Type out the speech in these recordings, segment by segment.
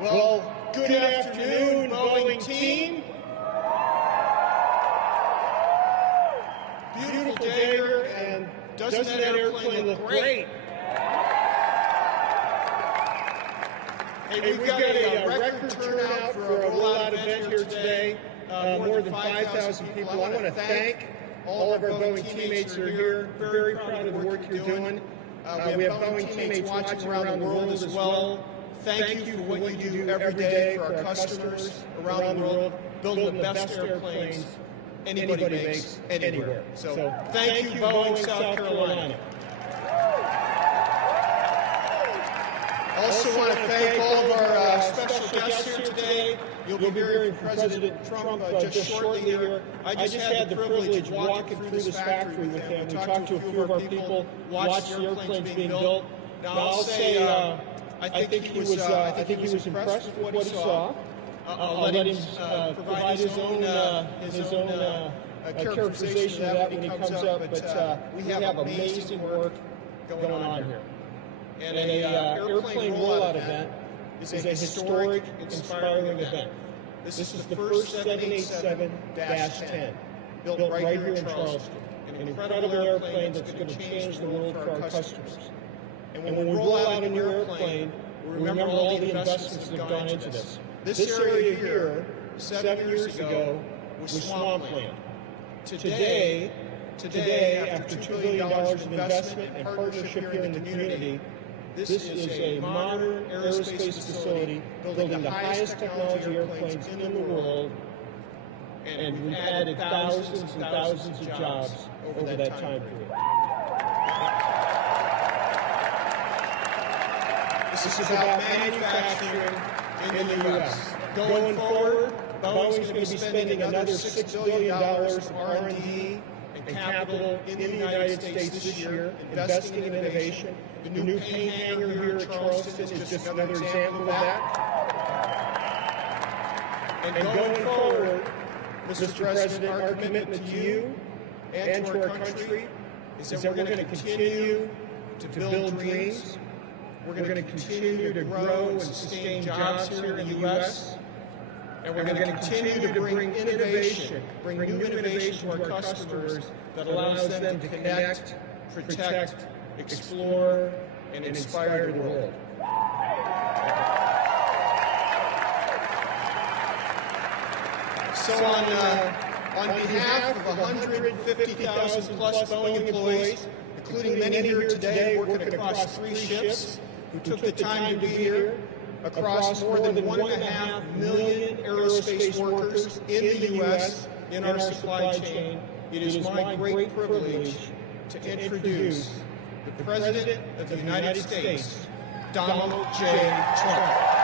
Well, good afternoon, Boeing team. Beautiful day here, and doesn't that airplane look great? Hey, we've got a record turnout for a rollout event here today. More than 5,000 people. I want to thank all of our Boeing teammates who are here. Very proud of the work you're doing. We have Boeing teammates watching around the world as well. Thank you for what you do every day for our customers around the world, building the best airplanes anybody makes anywhere. So thank you, Boeing, South Carolina. Also want to thank all of our special guests here today. You'll be hearing from President Trump just shortly here. I just had the privilege of walking through this factory with him. We talked to a few of our people, watched the airplanes being built. Now I'll say I think he was impressed with what he saw. I'll let him provide his own characterization of that when he comes up. But we have amazing work going on here. And an airplane rollout event is a historic, inspiring event. This is the first 787-10 built right here in Charleston. An incredible airplane that's going to change the world for our customers. And when we roll out a new airplane, we remember all the investments that have gone into this. This area here, 7 years ago, was swampland. Today, after $2 billion of investment and partnership here in the community, this is a modern aerospace facility building the highest technology airplanes in the world, and we've added thousands and thousands of jobs over that time period. This is about manufacturing in the U.S. Going forward, Boeing's going to be spending another $6 billion of R&D and capital in the United States this year, investing in innovation. The new paint hangar here at Charleston is just another example of that. And going forward, Mr. President, our commitment to you and to our country is that we're going to continue to build dreams. We're going to continue to grow and sustain jobs here in the U.S. And we're going to continue to bring innovation, bring new innovation to our customers that allows them to connect, protect, explore, and inspire the world. So on behalf of 150,000 plus Boeing employees, including many here today working across 3 shifts, who took the time to be here, across more than 1.5 million aerospace workers in the U.S. in our supply chain, it is my great privilege to introduce the President of the United States, Donald J. Trump.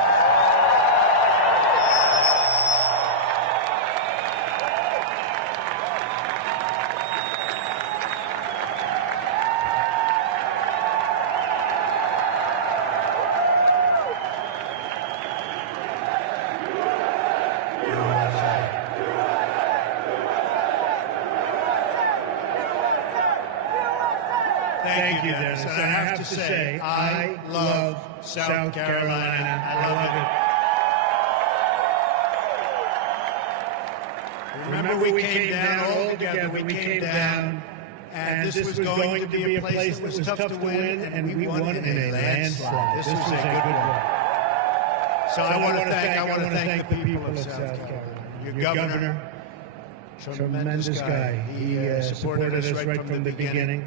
Thank you, Dennis. And I have to say, I love South Carolina. I love it. Remember, we came down all together. We came down, and this was going to be a place that was tough to win, and we won in a landslide. This was a good one. So I want to thank the people of South Carolina. Your governor, tremendous guy. He supported us right from the beginning.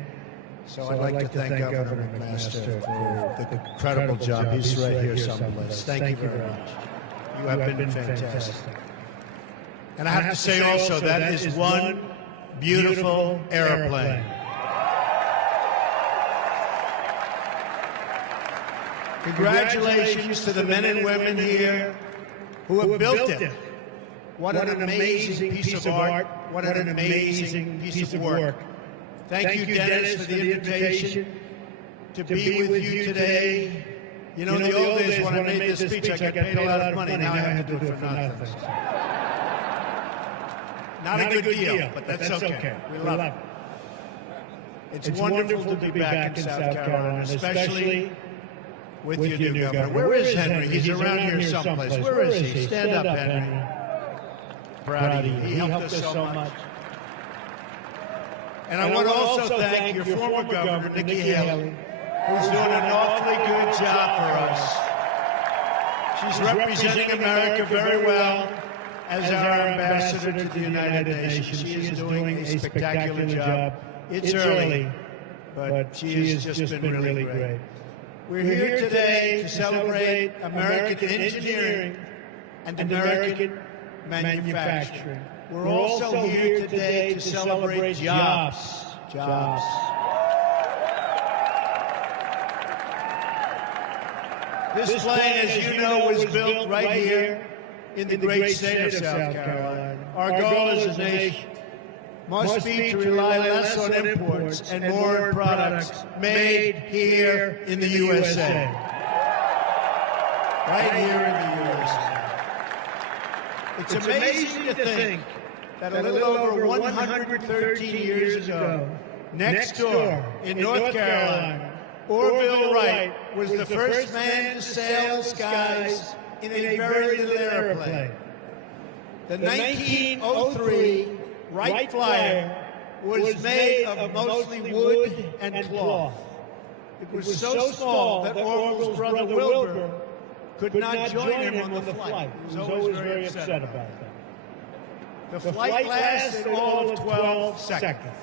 So I'd like to thank Governor McMaster for the incredible job. He's right here someplace. Thank you very much. You have been fantastic. And I have to say also, that is one beautiful airplane. Congratulations to the men and women here who have built it. What an amazing piece of art. What an amazing piece of work. Thank you, Dennis, for the invitation to be with you today. You know, in the old days when I made this speech, I got paid a lot of money. Now I have to do it for nothing. Not a good deal, but that's okay. We love it. It's wonderful to be back in South Carolina, especially with your new governor. Where is Henry? He's around here someplace. Where is he? Stand up, Henry. Proud of you. He helped us so much. And I want to also thank your former governor, Nikki Haley, who's doing an awfully good job for us. She's representing America very well as our ambassador to the United Nations. She is doing a spectacular job. It's early, but she has just been really great. We're here today to celebrate American engineering and American manufacturing. We're also here today to celebrate jobs. Jobs. This plane, as you know, was built right here in the great state of South Carolina. Our goal as a nation must be to rely less on imports and more on products made here in the USA. Right here in the USA. It's amazing to think that a little over 113 years ago, next door in North Carolina, Orville Wright was the first man to sail the skies in a very little airplane. The 1903 Wright Flyer was made of mostly wood and cloth. It was so small that Orville's brother Wilbur could not join him on the flight. He was always very upset about that. The flight lasted all of 12 seconds.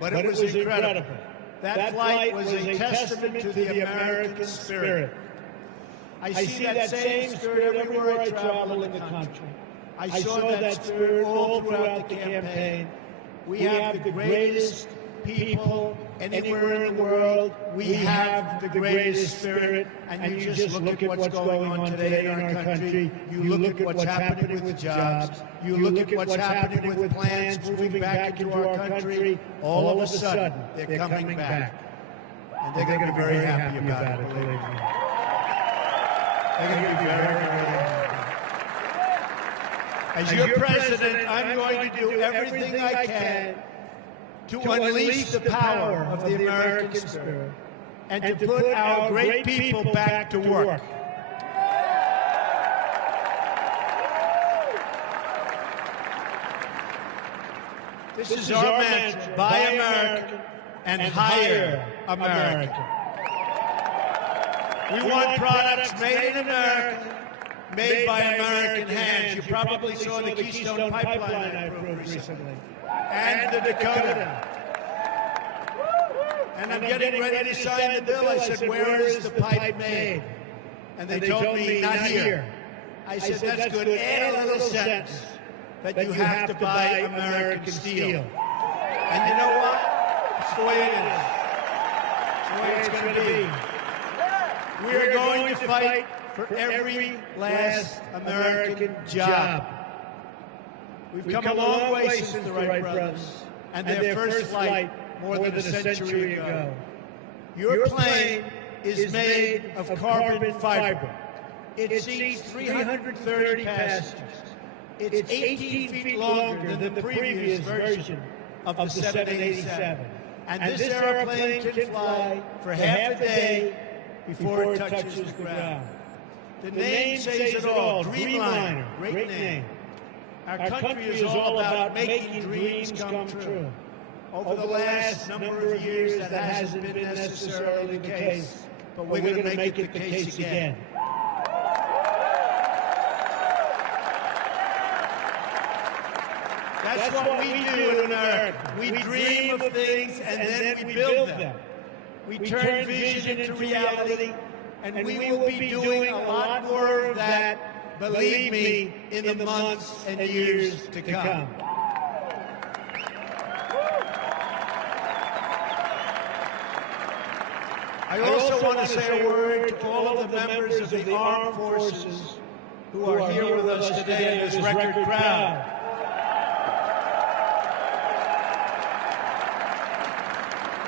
But it was incredible. That flight was a testament to the American spirit. I see that same spirit everywhere I travel in the country. I saw that spirit all throughout the campaign. We have the greatest people anywhere in the world. We have the greatest spirit. And you just look at what's going on today in our country. You look at what's happening with jobs. You look at what's happening with plans moving back into our country. All of a sudden, they're coming back. And they're going to be very happy about it, believe me. They're going to be very, very happy. As your president, I'm going to do everything I can to unleash the power of the American spirit and to put our great people back to work. This is our mantra: buy American and hire American. We want products made in America, made by American hands. You probably saw the Keystone Pipeline I approved recently, and the Dakota. And I'm getting ready to sign the bill. I said, where is the pipe made? And they told me, not here. I said, that's good. Add a little sentence that you have to buy American steel. And you know what? It's the way it is. It's the way it's going to be. We are going to fight for every last American job. We've come a long way since the Wright brothers and their first flight more than a century ago. Your plane is made of carbon fiber. It seats 330 passengers. It's 18 feet longer than the previous version of the 787. And this airplane can fly for half a day before it touches the ground. The name says it all, Dreamliner, great name. Our country is all about making dreams come true. Over the last number of years, that hasn't been necessarily the case, but we're going to make it the case again. That's what we do in America. We dream of things and then we build them. We turn vision into reality, and we will be doing a lot more of that, believe me, in the months and years to come. I also want to say a word to all of the members of the armed forces who are here with us today in this record crowd.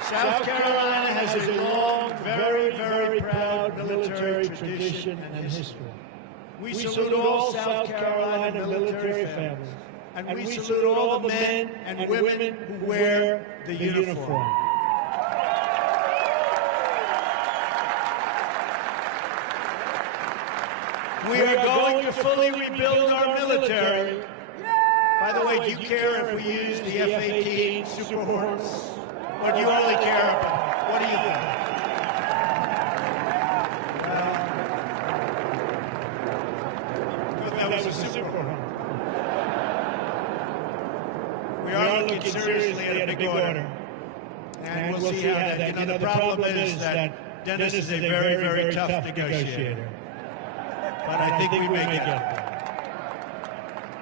South Carolina has a long, very, very proud military tradition and history. We salute all South Carolina military families, and we salute all the men and women who wear the uniform. We are going to fully rebuild our military. By the way, do you care if we use the F-18 Super Hornets? Or do you only care about, what do you think? That was a Super Hornet. We are looking seriously at a big order. And we'll see how that, the problem is that Dennis is a very, very tough negotiator. But I think we make it.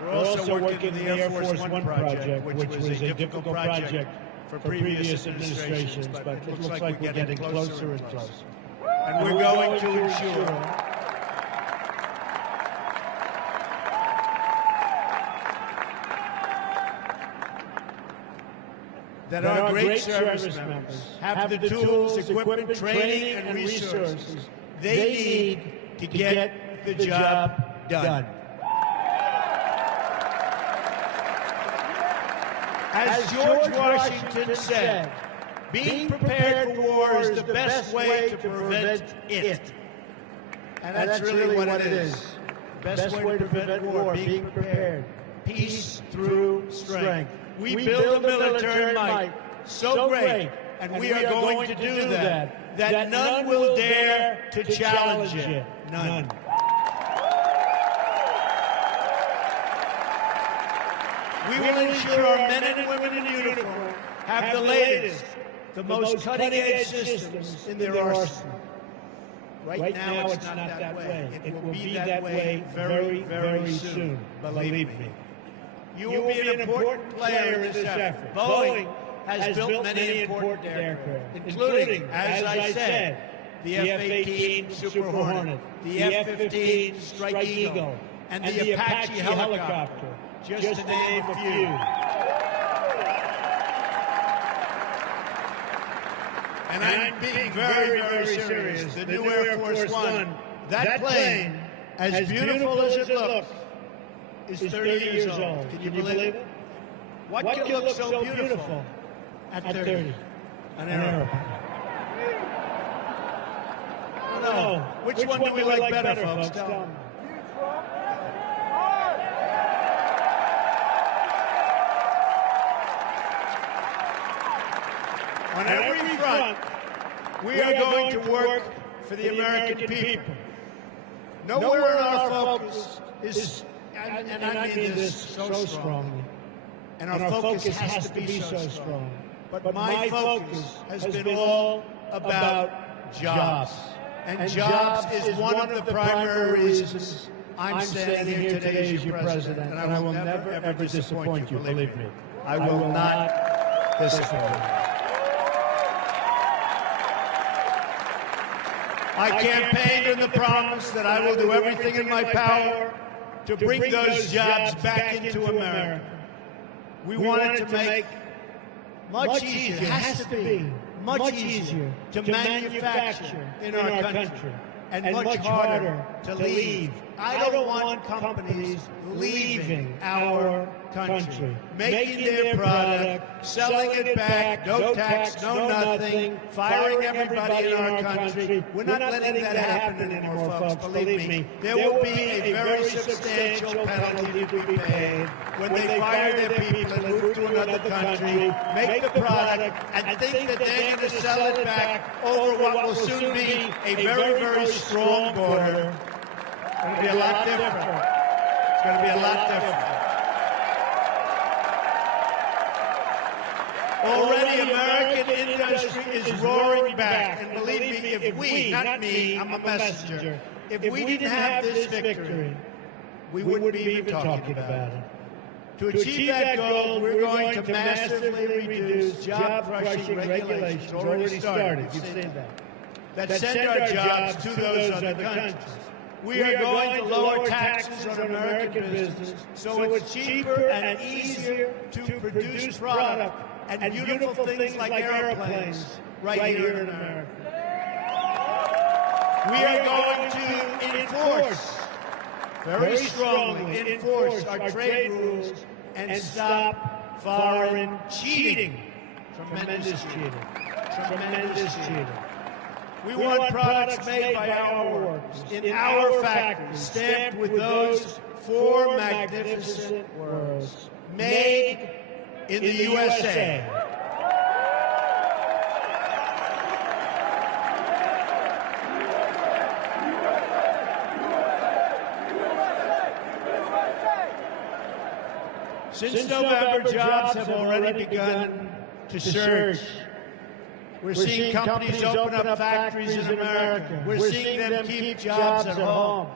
We're also working the Air Force One project, which was a difficult project for previous administrations, but it looks like we're getting closer and closer. And we're going to ensure that our great service members have the tools, equipment, training, and resources they need to get the job done. As George Washington said, being prepared for war is the best way to prevent it. And that's really what it is. The best way to prevent war, being prepared. Peace through strength. We build a military might so great, and we are going to do that none will dare to challenge it. None. We will ensure our men and women in uniform have the latest, the most cutting-edge systems in their arsenal. Right now, it's not that way. It will be that way very, very soon. Believe me. You will be an important player in this effort. Boeing has built many important aircraft, including, as I said, the F-18 Super Hornet, the F-15 Strike Eagle, and the Apache helicopter, just to name a few. And I'm being very, very serious. The new Air Force One, that plane, as beautiful as it looks, is 30 years old. Can you believe it? What can look so beautiful at 30? An airplane. No. Which one do we like better, folks? Tell me. On every front, we are going to work for the American people. Nowhere in our focus is, and I mean this so strongly, and our focus has to be so strong, but my focus has been all about jobs. And jobs is one of the primary reasons I'm standing here today as your president, and I will never, ever disappoint you, believe me. I will not disappoint you. I campaigned on the promise that I will do everything in my power to bring those jobs back into America. We wanted to make much easier, it has to be much easier to manufacture in our country and much harder to leave. I don't want companies leaving our country, making their product, selling it back, no tax, no nothing, firing everybody in our country. We're not letting that happen anymore, folks. Believe me, there will be a very substantial penalty to be paid when they fire their people and move to another country, make the product, and think that they're going to sell it back over what will soon be a very, very strong border. It's going to be a lot different. It's going to be a lot different. Already American industry is roaring back. And believe me, if we, not me, I'm a messenger, if we didn't have this victory, we wouldn't be even talking about it. To achieve that goal, we're going to massively reduce job-crushing regulations. Already started. You've seen that. That send our jobs to those other countries. We are going to lower taxes on American business so it's cheaper and easier to produce product and beautiful things like airplanes right here in America. We are going to enforce, very strongly, enforce our trade rules and stop foreign cheating. Tremendous cheating. Tremendous cheating. We want products made by our workers, in our factories, stamped with those four magnificent words: made in the USA. Since November, jobs have already begun to surge. We're seeing companies open up factories in America. We're seeing them keep jobs at home.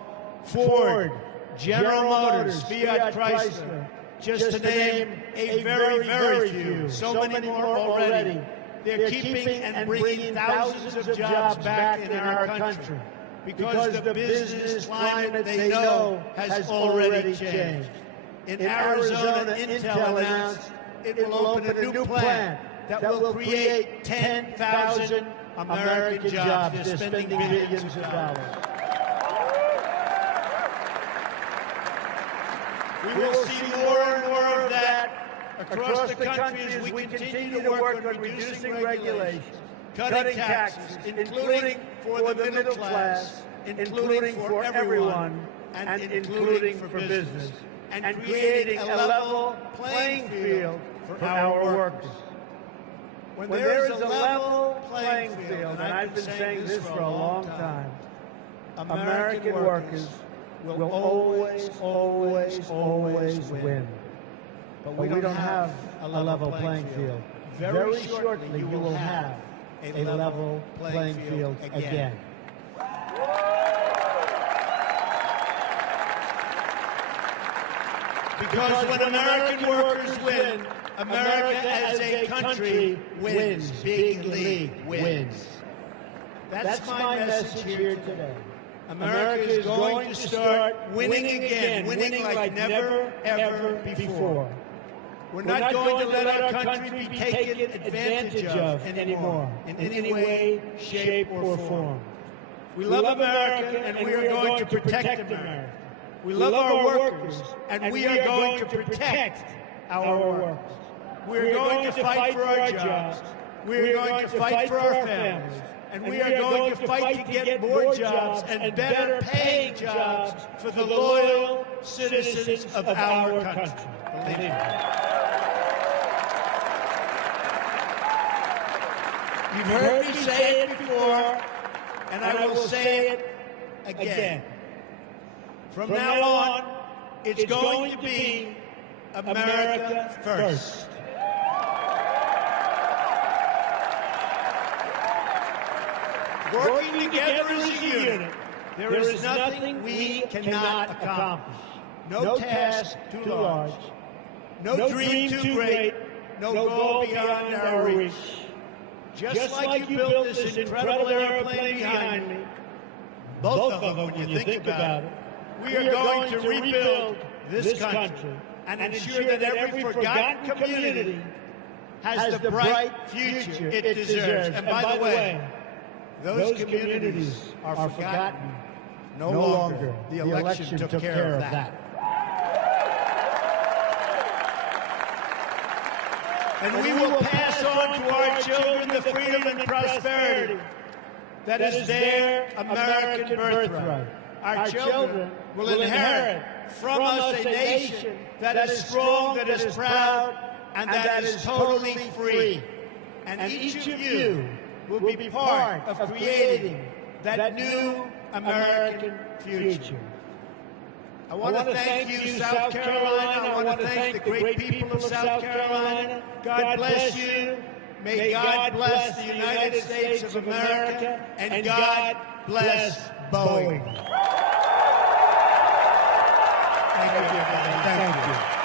Ford, General Motors, Fiat Chrysler, just to name a very, very few. So many more already. They're keeping and bringing thousands of jobs back in our country because the business climate they know has already changed. In Arizona, Intel announced it will open a new plant that will create 10,000 American jobs. They're spending billions of dollars. We will see more and more of that across the country as we continue to work on reducing regulations, cutting taxes, including for the middle class, including for everyone, and including for business, and creating a level playing field for our workers. When there is a level playing field, and I've been saying this for a long time, American workers will always, always, always win. But we don't have a level playing field. Very shortly, you will have a level playing field again. Because when American workers win, America as a country wins. Big league wins. That's my message here today. America is going to start winning again, winning like never, ever before. We're not going to let our country be taken advantage of anymore, in any way, shape, or form. We love America, and we are going to protect America. We love our workers, and we are going to protect our workers. We are going to fight for our jobs. We are going to fight for our families. And we are going to fight to get more jobs and better paying jobs for the loyal citizens of our country. Believe me. You've heard me say it before, and I will say it again. From now on, it's going to be America first. Working together as a unit, there is nothing we cannot accomplish. No task too large, no dream too great, no goal beyond our reach. Just like you built this incredible airplane behind me, both of them when you think about it, we are going to rebuild this country and ensure that every forgotten community has the bright future it deserves. And by the way, those communities are forgotten no longer. The election took care of that. And we will pass on to our children the freedom and prosperity that is their American birthright. Our children will inherit from us a nation that is strong, that is proud, and that is totally free. And each of you will be part of creating that new American future. I want to thank you, South Carolina. I want to thank the great people of South Carolina. God bless you. May God bless the United States of America. And God bless Boeing. Thank you. Thank you.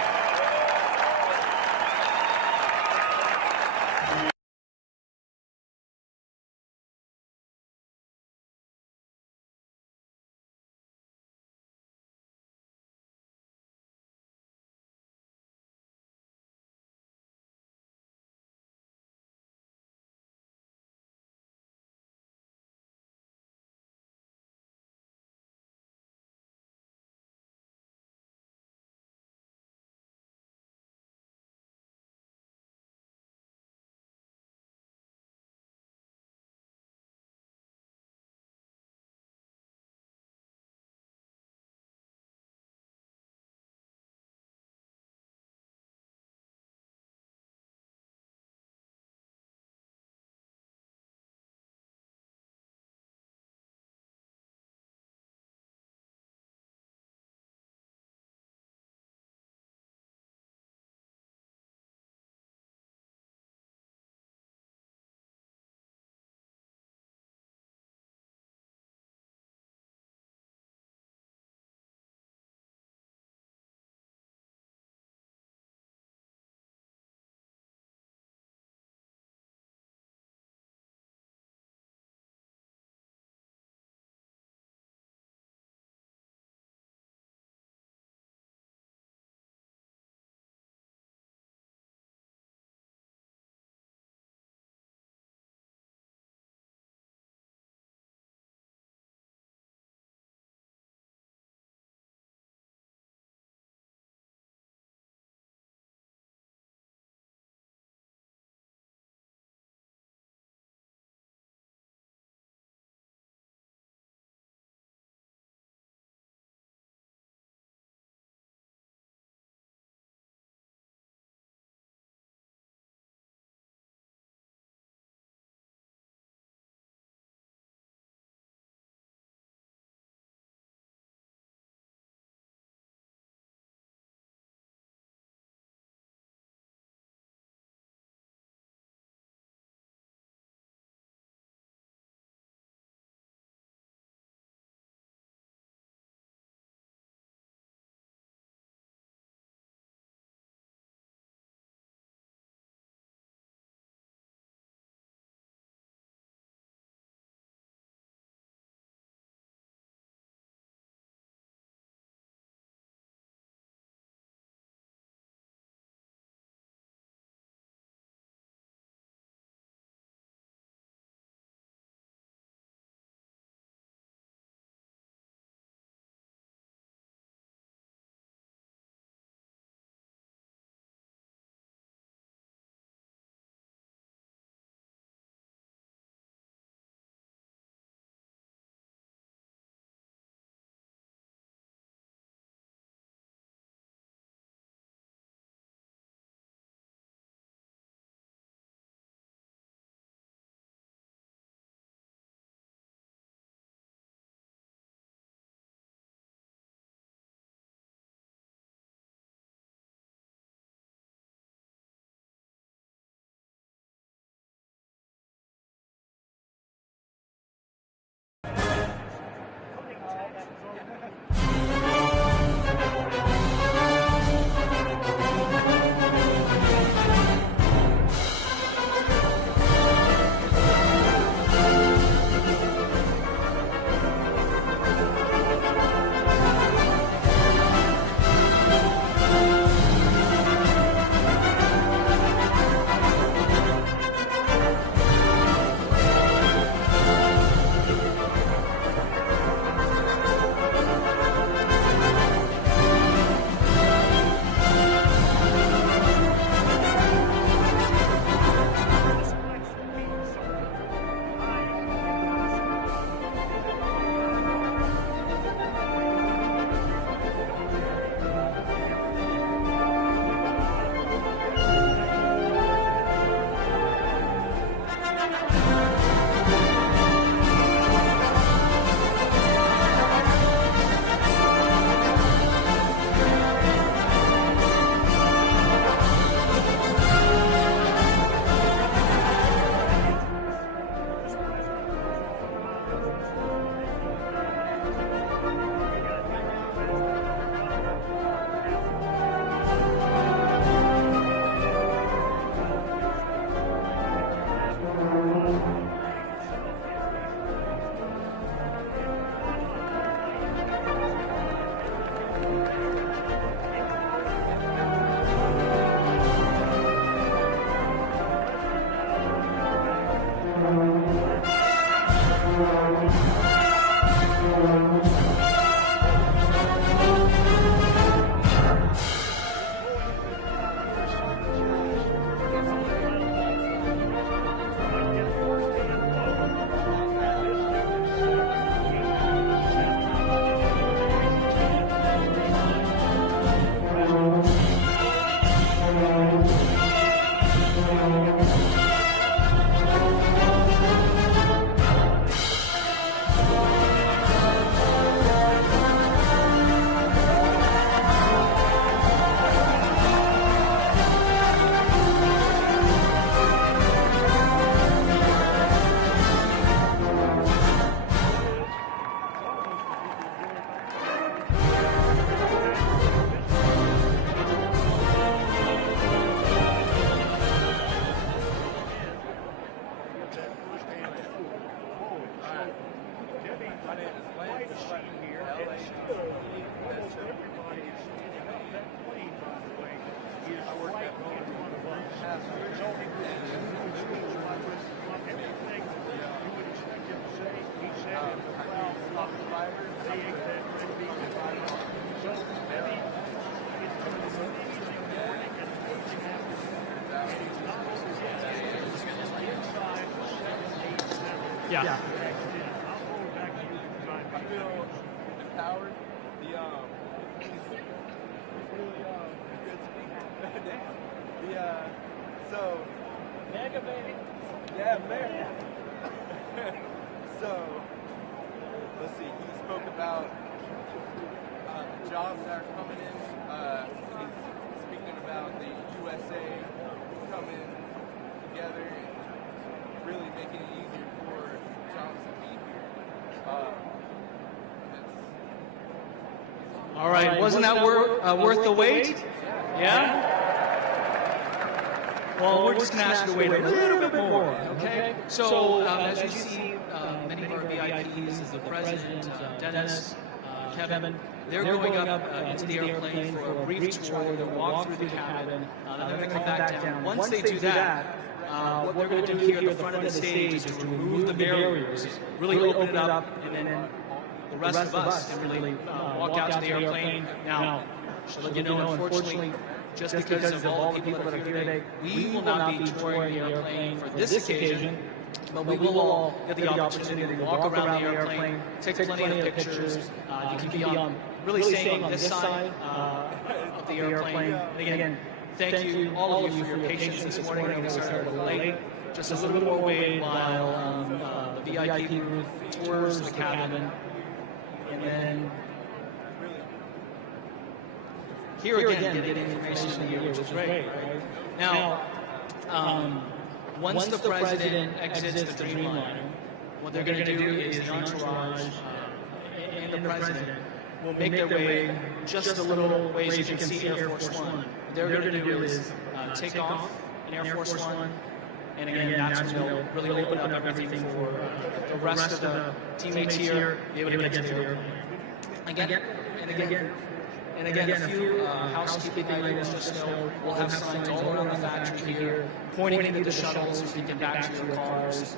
Yeah. I feel empowered. He's really good speaker. So mega baby. Yeah, mega. So let's see. He spoke about the jobs that are coming in. He's speaking about the USA coming together and really making it easier for jobs to be here. All right, wasn't that worth the wait? Yeah? Well, we're just going to ask you to wait a little bit more, okay? So, as you see, many of our VIPs, the president, Dennis, Kevin, they're going up into the airplane for a brief tour. They're going to walk through the cabin, then they're going to come back down. Once they do that, what they're going to do here at the front of the stage is to remove the barriers, really open it up, and then the rest of us can really walk out to the airplane. Now, to let you know, unfortunately, just because of all the people that are here today, we will not be touring the airplane for this occasion, but we will all get the opportunity to walk around the airplane, take plenty of pictures. You can be on, really staying on this side of the airplane. And again, thank you, all of you, for your patience this morning. I know we started a little late. Just a little more wait while the VIP group tours the cabin. And then here again, getting information from you, which is great. Right? Now, once the president exits the Dreamliner, what they're going to do is the entourage and the president will make their way just a little ways. You can see Air Force One. What they're going to do is take off in Air Force One, and again, that's when they'll really open up everything for the rest of the teammates here, be able to get to the airplane. And again, a few housekeeping items, just know we'll have signs all around the factory here, pointing into the shuttles so you can get back to your cars.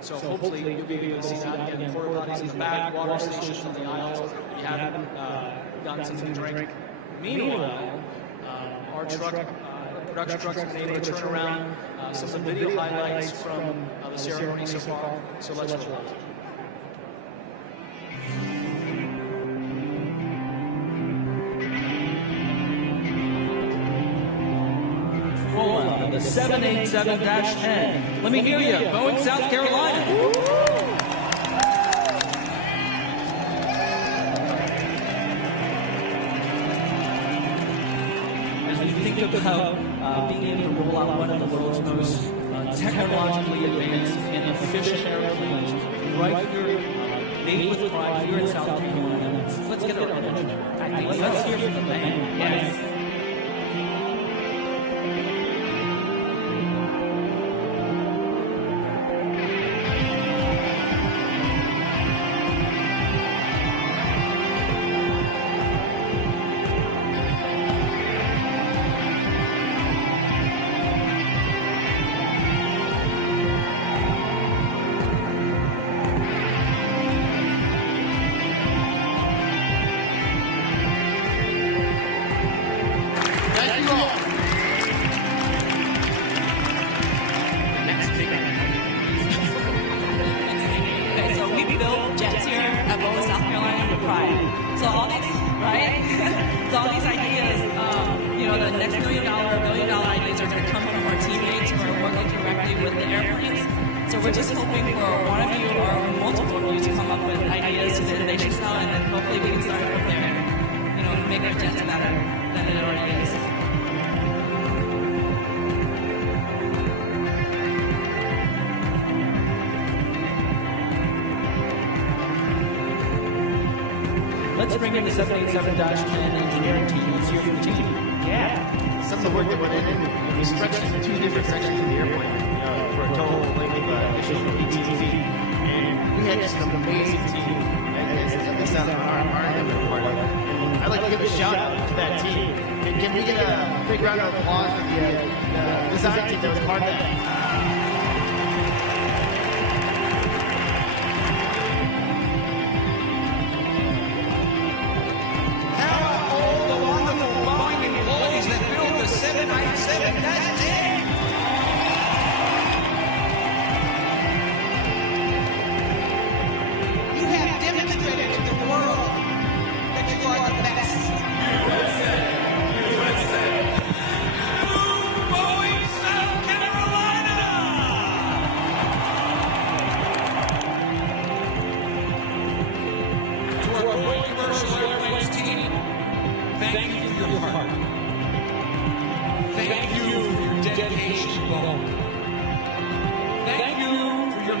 So hopefully you'll be able to see that. Again, porta potties in the back, water stations on the aisles. If you haven't gotten something to drink. Meanwhile, our truck, production truck's been able to turn around some of the video highlights from the ceremony so far. So let's roll. The 787-10. Let me hear you. Boeing, South Carolina. As we think about being able to roll out one of the world's most technologically advanced and efficient airplanes right here, made with pride here in South Carolina, let's get our attention. Let's hear from the man. Yes. We're just hoping for one of you or multiple of you to come up with ideas to the innovation cell, and then hopefully we can start from there, make our jets better than it already is. Let's bring in the 787-10 engineering team. Let's hear from the team. Yeah. Some of the work that went in, we stretched into two different sections of the airplane for a total length of additional 18 feet. And we had just an amazing team, at least on our end that we're part of. And I'd like to give a shout out to that team. And can we get a big round of applause for the design team that was part of that?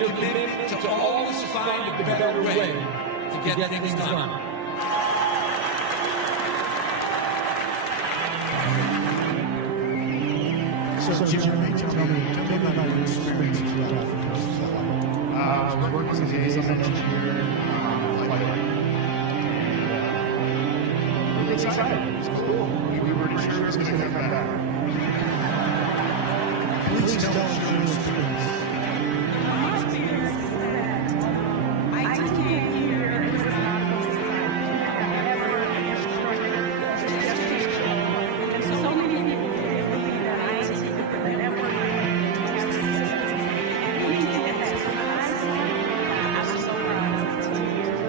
commitment to always find a better way to get things done. So, Jeremy, tell me about your experience with the I was working as an engineer, really excited. It was cool. We weren't sure it was going to come back. Please tell us your experience. My experience is that I came here and was not so many people didn't believe that I was never I was so proud of 2 years.